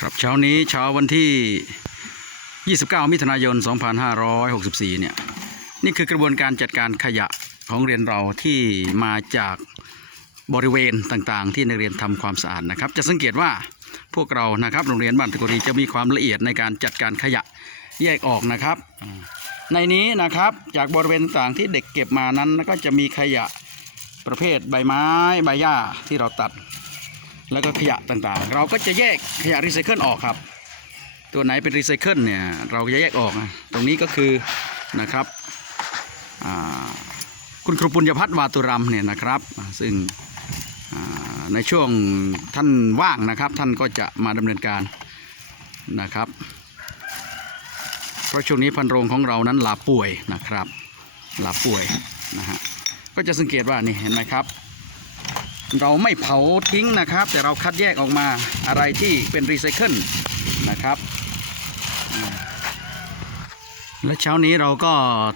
ครับเช้านี้เช้าวันที่ 29 มิถุนายน 2564 เนี่ยนี่คือกระบวนการจัดการขยะของเรียนเราที่มาจากบริเวณต่างๆ ที่นักเรียนทำความสะอาดนะครับ จะสังเกตว่าพวกเรานะครับโรงเรียนบ้านตะกุรีจะมีความละเอียดในการจัดการขยะแยกออกนะครับ ในนี้นะครับจากบริเวณต่างที่เด็กเก็บมานั้นก็จะมีขยะประเภทใบไม้ใบหญ้าที่เราตัด แล้วก็ขยะต่างๆ เราก็จะแยกขยะรีไซเคิลออกครับ ตัวไหนเป็นรีไซเคิลเนี่ยเราจะแยกออกนะตรงนี้ก็คือนะครับคุณครูปุญญพัฒน์วาตุรัมเนี่ยนะครับ ซึ่งในช่วงท่านว่างนะครับ ท่านก็จะมาดำเนินการนะครับ เพราะช่วงนี้พันโรงของเรานั้นลาป่วยนะครับลาป่วยนะฮะก็จะสังเกตว่านี่เห็นไหมครับ เราไม่เผาทิ้งนะครับ แต่เราคัดแยกออกมาอะไรที่เป็นรีไซเคิลนะครับ และเช้านี้เราก็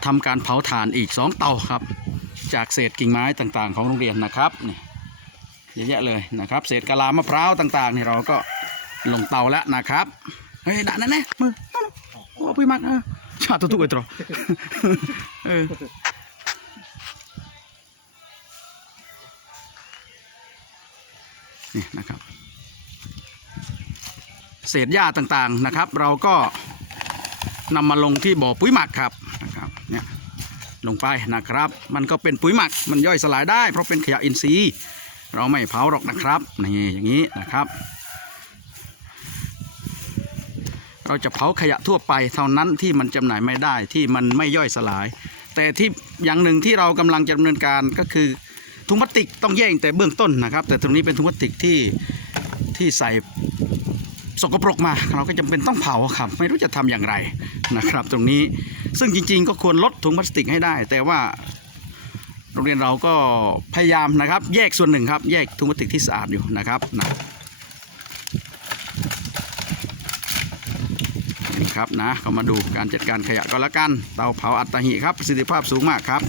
ทำการเผาถ่านอีก 2 เตาครับ จากเศษกิ่งไม้ต่างๆ ของโรงเรียนนะครับนี่เยอะแยะเลยนะครับ เศษกะลามะพร้าวต่างๆนี่เราก็ลงเตาแล้วนะครับเฮ้ยด่านั่นแน่มือโอ้พี่มักเออชาตุตุกไอ้ตรอเออ นี่นะครับ เศษหญ้าต่างๆนะครับ เราก็นำมาลงที่บ่อปุ๋ยหมักครับนะครับเนี่ยลงไปนะครับ มันก็เป็นปุ๋ยหมักมันย่อยสลายได้ เพราะเป็นขยะอินทรีย์เราไม่เผาหรอกนะครับนี่อย่างนี้นะครับ เราจะเผาขยะทั่วไปเท่านั้นที่มันจำหน่ายไม่ได้ที่มันไม่ย่อยสลาย แต่ที่อย่างหนึ่งที่เรากำลังจะดำเนินการก็คือ ถุงพลาสติกต้องแยกแต่เบื้องต้นนะครับ แต่ตรงนี้เป็นถุงพลาสติกที่ที่ใส่สกปรกมาเราก็จำเป็นต้องเผาครับ ไม่รู้จะทำอย่างไรนะครับ ตรงนี้ซึ่งจริง ๆ ก็ควรลดถุงพลาสติกให้ได้ แต่ว่าโรงเรียนเราก็พยายามนะครับ แยกส่วนหนึ่งครับ แยกถุงพลาสติกที่สะอาดอยู่นะครับนะนี่ครับนะก็มาดูการจัดการขยะก็แล้วกัน เตาเผาอัตหิครับประสิทธิภาพสูงมากครับ